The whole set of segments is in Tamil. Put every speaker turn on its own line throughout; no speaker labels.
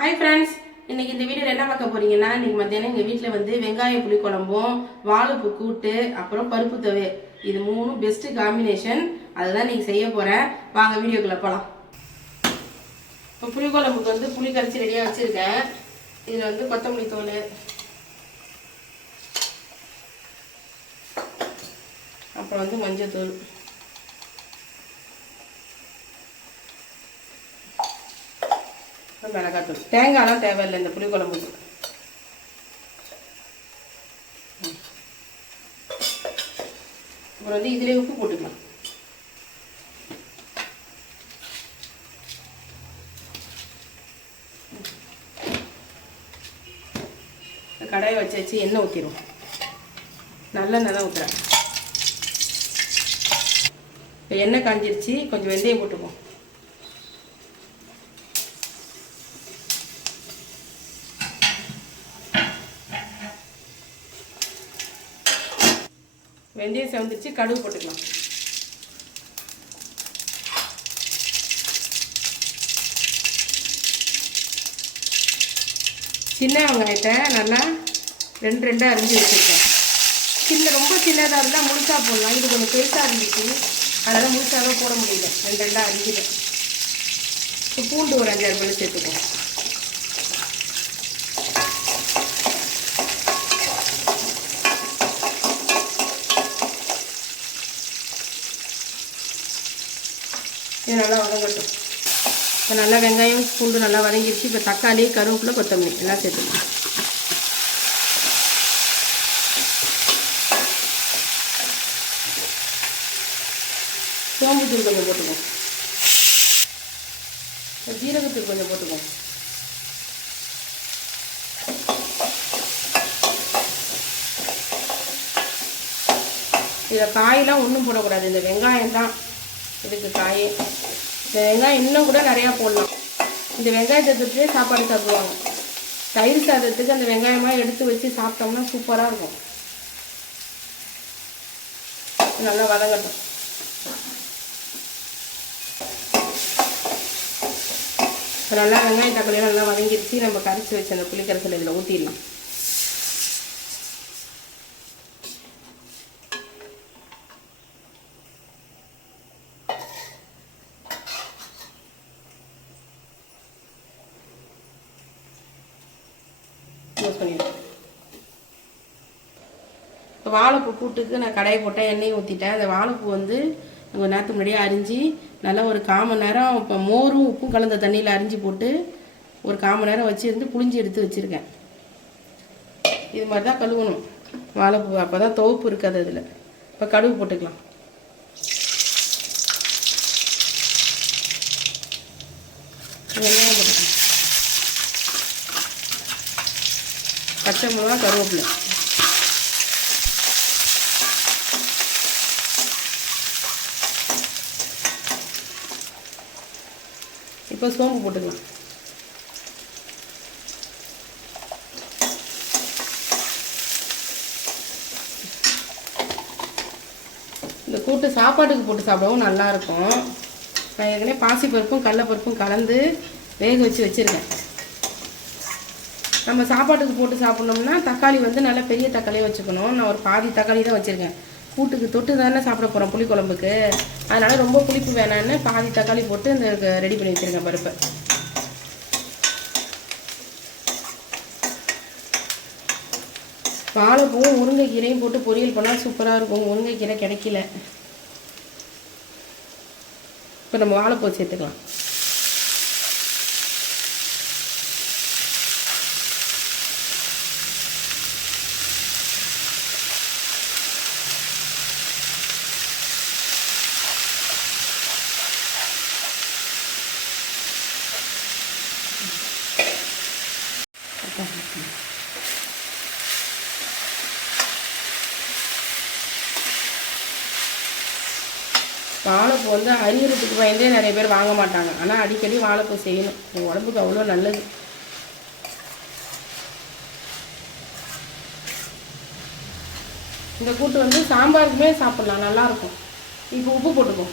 ஹாய் ஃப்ரெண்ட்ஸ் இன்னைக்கு இந்த வீடியோவில் என்ன பார்க்க போறீங்கன்னா இன்னைக்கு மத்தியானம் எங்கள் வீட்டில் வந்து வெங்காய புளி குழம்பும் வாழைப்பு கூட்டு அப்புறம் பருப்பு தவை இது மூணும் பெஸ்ட் காம்பினேஷன் அதுதான் இன்னைக்கு செய்ய போகிறேன் வாங்க வீடியோக்குள்ளே போகலாம் இப்போ புளி குழம்புக்கு வந்து புளி கரைச்சி ரெடியாக வச்சுருக்கேன். இதில் வந்து கொத்தமல்லி தோல் அப்புறம் வந்து மஞ்சள் தூள் மிளகாத்தூள். தேங்காயெலாம் தேவையில்லை இந்த புளி குழம்புக்கு அப்புறம் வந்து இதிலே உப்பு போட்டுக்கலாம். கடாயை வச்சு வச்சு எண்ணெய் ஊற்றிடும் நல்லெண்ணெய் தான் ஊற்றுறேன் இப்போ எண்ணெய் காஞ்சிருச்சு கொஞ்சம் வெந்தயம் போட்டுக்குவோம். வெந்தயம் செவந்துச்சு கடுகு போட்டுக்கலாம். சின்ன வெங்காயத்தை நல்லா ரெண்டு ரெண்டாக அரிஞ்சு வச்சுருக்கேன் சின்ன ரொம்ப சின்னதாக இருந்தால் முழுசாக போடலாம். இது கொஞ்சம் பெருசாக இருந்துச்சு. அதனால் முழுசாவே போட முடியல. ரெண்டு ரெண்டாக அரிஞ்சிடும். இப்போ பூண்டு ஒரு அஞ்சாறு பல்லு சேர்த்துக்கோங்க இது நல்லா வதங்கட்டும். இப்போ நல்லா வெங்காயம் பூண்டு நல்லா வதங்கிடுச்சு இப்போ தக்காளி கருவேப்பிலை கொத்தமல்லி எல்லாம் சேர்த்துக்கலாம். சோம்புத்தூள் கொஞ்சம் போட்டுக்கோம் ஜீரகத்தூள் கொஞ்சம் போட்டுக்கோம் இதில் காயெல்லாம் ஒன்றும் போடக்கூடாது. இந்த வெங்காயம் தான் இதுக்கு காய் இந்த வெங்காயம் இன்னும் கூட நிறையா போடலாம். இந்த வெங்காயத்தை தொட்டே சாப்பாடு சாப்பிடுவாங்க. தயிர் சாதத்துக்கு அந்த வெங்காயமாக எடுத்து வச்சு சாப்பிட்டோம்னா சூப்பராக இருக்கும். நல்லா வதங்கட்டும். இப்போ நல்லா வெங்காயம் தக்காளியும் நல்லா வதங்கிடுச்சு நம்ம கரைச்சி வச்ச அந்த புளிக்கரைசல் இதில் ஊற்றிடலாம் பண்ணிடுவேன் இப்போ வாழைப்பூ கூட்டுக்கு நான் கடையை போட்டேன் எண்ணெயை ஊற்றிட்டேன் அந்த வாழைப்பூ வந்து கொஞ்ச நேரத்துக்கு முன்னாடியே அரிஞ்சு நல்லா ஒரு கால் மணி நேரம் இப்போ மோரும் உப்பும் கலந்த தண்ணியில் அரிஞ்சு போட்டு ஒரு கால் மணி நேரம் வச்சுருந்து புளிஞ்சு எடுத்து வச்சுருக்கேன். இது மாதிரி தான் கழுவணும். வாழைப்பூ அப்போ தான் துவப்பு இருக்காது அதில். இப்போ கடுகு போட்டுக்கலாம். வெங்காயம் போட்டுக்கலாம். பச்சை மிளகா கருவேப்பிலை. இப்போ சோம்பு போட்டுக்கலாம். இந்த கூட்டு சாப்பாட்டுக்கு போட்டு சாப்பிடவும் நல்லா இருக்கும். நான் ஏற்கனவே பாசிப்பருப்பும் கடலப்பருப்பும் கலந்து வேக வச்சு வச்சுருக்கேன். நம்ம சாப்பாட்டுக்கு போட்டு சாப்பிட்ணோம்னா தக்காளி வந்து நல்லா பெரிய தக்காளியே வச்சுக்கணும். நான் ஒரு பாதி தக்காளி தான் வச்சுருக்கேன். கூட்டுக்கு தொட்டு தானே சாப்பிட போகிறோம் புளிக்குழம்புக்கு. அதனால் ரொம்ப புளிப்பு வேணான்னு பாதி தக்காளி போட்டு இந்த ரெடி பண்ணி வச்சுருக்கேன் பருப்பை. வாழைப்பூவும் முருங்கைக்கீரையும் போட்டு பொரியல் பண்ணால் சூப்பராக இருக்கும். முருங்கைக்கீரை கிடைக்கல. இப்போ நம்ம வாழைப்பூ சேர்த்துக்கலாம். வாழைப்பூ வந்து அரியருட்டுக்கு பயந்தே நிறைய பேர் வாங்க மாட்டாங்க. ஆனால் அடிக்கடி வாழைப்பூ செய்யணும். உடம்புக்கு அவ்வளோ நல்லது. இந்த கூட்டு வந்து சாம்பாருக்குமே சாப்பிட்லாம். நல்லாயிருக்கும். இப்போ உப்பு போட்டுப்போம்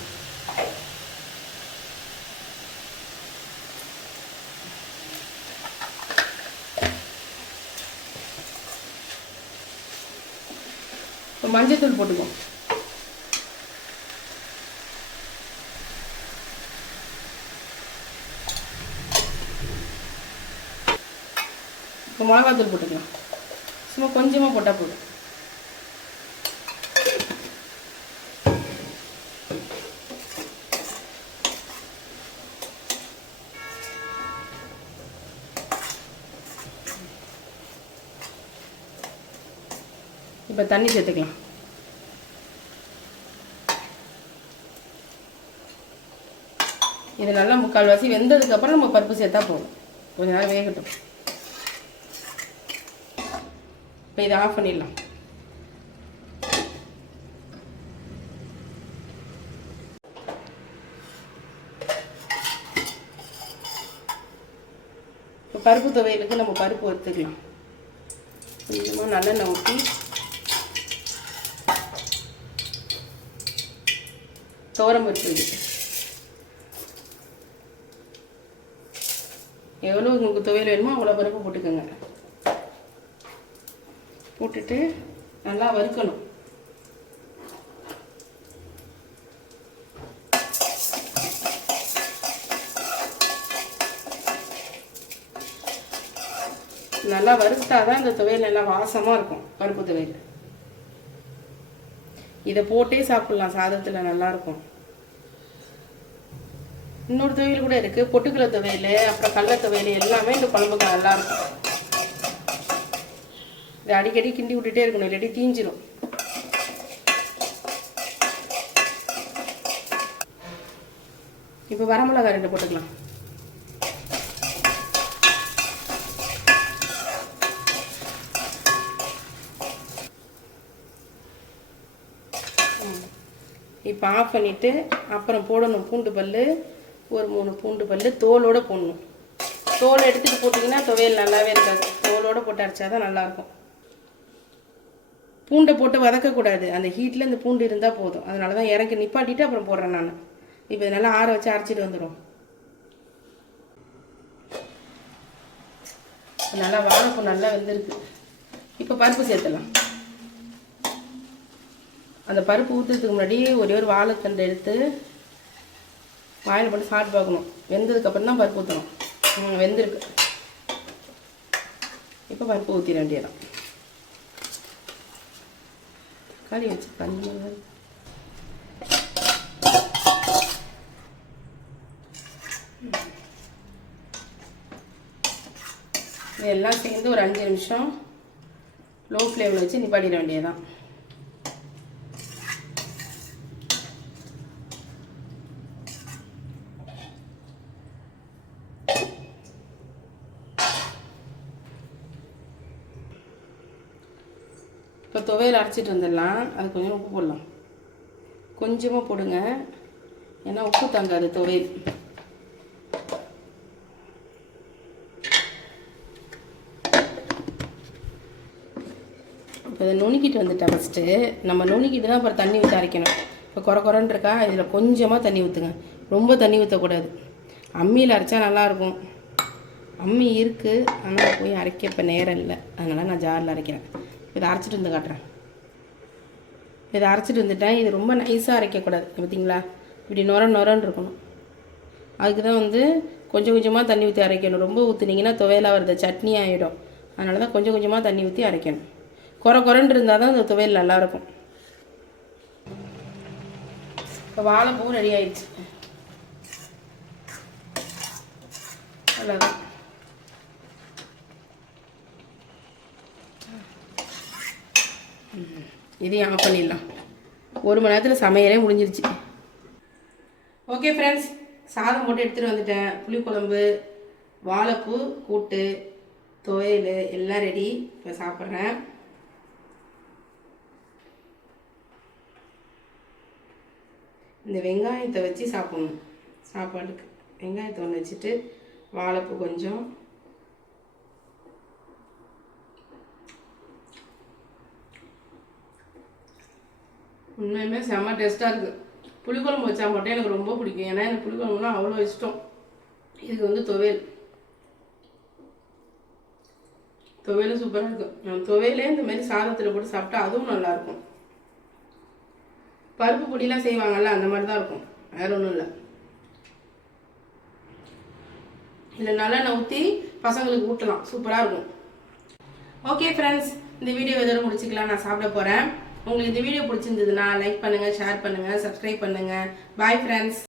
இப்போ மஞ்சள் தூள் போட்டுக்குவோம் இப்போ மிளகாத்தூள் போட்டுக்கலாம். சும்மா கொஞ்சமாக போட்டால் போதும். இப்போ தண்ணி சேர்த்துக்கலாம். இது நல்லா முக்கால்வாசி வெந்ததுக்கப்புறம் நம்ம பருப்பு சேர்த்தா போதும். கொஞ்ச நேரம் வேகட்டும். இப்போ இதை ஆஃப் பண்ணிடலாம். இப்போ பருப்பு துவையலுக்கு நம்ம பருப்பு வறுத்துக்கலாம். கொஞ்சமாக நல்லெண்ணெய் ஊற்றி துவரம் பருப்பு எவ்வளோ உங்களுக்கு துவையல் வேணுமோ அவ்வளோ பருப்பு போட்டுக்கோங்க. போட்டுட்டு நல்லா வறுக்கணும். நல்லா வறுத்தாதான் அந்த துவையல் நல்லா வாசமாக இருக்கும் பருப்பு துவையல். இதை போட்டே சாப்பிட்லாம் சாதத்தில் நல்லாயிருக்கும் இன்னொரு துவையல் கூட இருக்குது பொட்டுக்கடலை துவையல் அப்புறம் கடல துவையல் எல்லாமே இந்த குழம்புக்கு நல்லா இருக்கும். இதை அடிக்கடி கிண்டி விட்டுட்டே இருக்கணும் இல்லாட்டி தீஞ்சிரும். இப்போ வரமிளகா ரெண்டு போட்டுக்கலாம். இப்போ ஆஃப் பண்ணிவிட்டு அப்புறம் போடணும் பூண்டு பல் ஒரு மூணு பூண்டு பல் தோலோடு போடணும். தோல் எடுத்துகிட்டு போட்டிங்கன்னா துவையல் நல்லாவே இருக்காது. தோலோடு போட்டு அரைச்சா தான் நல்லாயிருக்கும். பூண்டை போட்டு வதக்கக்கூடாது. அந்த ஹீட்டில் இந்த பூண்டு இருந்தால் போதும். அதனால தான் இறக்கி நிப்பாட்டிட்டு அப்புறம் போடுறேன் நான். இப்போ இது நல்லா ஆற வச்சு அரைச்சிட்டு வந்துடும் நல்லா வாழைப்பூ நல்லா வெந்திருக்கு. இப்போ பருப்பு சேர்த்துலாம் அந்த பருப்பு ஊற்றுறதுக்கு முன்னாடி ஒரே ஒரு வாழைத்தண்டை எடுத்து வாயில் போட்டு சாப்பிட்டு பார்க்கணும். வெந்ததுக்கப்புறம் தான் பருப்பு ஊற்றணும் வெந்திருக்கு. இப்போ பருப்பு ஊற்றிட வேண்டியதான் தக்காளி வச்சு பண்ணி இதெல்லாம் சேர்ந்து ஒரு அஞ்சு நிமிஷம் லோ ஃப்ளேமில் வச்சு நிப்பாட்டிட வேண்டியதுதான். இப்போ துவையல் அரைச்சிட்டு வந்துடலாம். அது கொஞ்சம் உப்பு போடலாம். கொஞ்சமாக போடுங்க. ஏன்னா உப்பு தங்காது துவையல். இப்போ இதை நுணுக்கிட்டு வந்துட்டேன் ஃபஸ்ட்டு நம்ம நுணுக்கிட்டு தான் அப்புறம் தண்ணி ஊற்றி அரைக்கணும். இப்போ குறை குறைன்னு இருக்கா இதில் கொஞ்சமாக தண்ணி ஊற்றுங்க ரொம்ப தண்ணி ஊற்றக்கூடாது அம்மியில் அரைச்சா நல்லாயிருக்கும். அம்மி இருக்குது ஆனால் போய் அரைக்க இப்போ நேரம் இல்லை. அதனால் நான் ஜாரில் அரைக்கிறேன். இதை அரைச்சிட்டு வந்து காட்டுறேன். இதை அரைச்சிட்டு வந்துட்டேன் இது ரொம்ப நைஸாக அரைக்கக்கூடாது. பார்த்தீங்களா இப்படி நொர நொரன்னு இருக்கணும். அதுக்கு தான் வந்து கொஞ்சம் கொஞ்சமாக தண்ணி ஊற்றி அரைக்கணும். ரொம்ப ஊற்றுனீங்கன்னா துவையலாக வருது சட்னி ஆகிடும் அதனால தான் கொஞ்சம் கொஞ்சமாக தண்ணி ஊற்றி அரைக்கணும். குறை குறைன்னு இருந்தால் தான் அந்த துவையல் நல்லாயிருக்கும் இப்போ வாழைப்பூ ரெடி ஆயிடுச்சு. அவ்வளோதான் இதையும் ஆஃப் பண்ணிடலாம். ஒரு மணி நேரத்தில் சமையலே முடிஞ்சிருச்சு. ஓகே ஃப்ரெண்ட்ஸ் சாதம் போட்டு எடுத்துகிட்டு வந்துட்டேன். புளிக்குழம்பு வாழைப்பூ கூட்டு துவையல் எல்லாம் ரெடி இப்போ சாப்பிட்றேன். இந்த வெங்காயத்தை வச்சு சாப்பிடணும். சாப்பாட்டுக்கு வெங்காயத்தை ஒன்று வச்சுட்டு வாழைப்பூ கொஞ்சம் உண்மையுமே செம்ம டேஸ்ட்டாக இருக்குது புளிக்குழம்பு வச்சா மட்டும் எனக்கு ரொம்ப பிடிக்கும். ஏன்னா எனக்கு புளிக்குழம்புனா அவ்வளோ இஷ்டம். இதுக்கு வந்து துவையல். துவையலும் சூப்பராக இருக்கும் துவையிலே இந்த மாதிரி சாதத்தில் போட்டு சாப்பிட்டா அதுவும் நல்லாயிருக்கும் பருப்பு பொடியெலாம் செய்வாங்கல்ல அந்த மாதிரி தான் இருக்கும். வேறு ஒன்றும் இல்லை. இல்லை நல்லெண்ணெய் ஊற்றி பசங்களுக்கு ஊட்டலாம். சூப்பராக இருக்கும். ஓகே ஃப்ரெண்ட்ஸ் இந்த வீடியோ எதோட முடிச்சுக்கலாம். நான் சாப்பிட போகிறேன் உங்களுக்கு இந்த வீடியோ பிடிச்சிருந்ததுன்னா லைக் பண்ணுங்கள் ஷேர் பண்ணுங்கள் சப்ஸ்கிரைப் பண்ணுங்கள் பாய் ஃப்ரெண்ட்ஸ்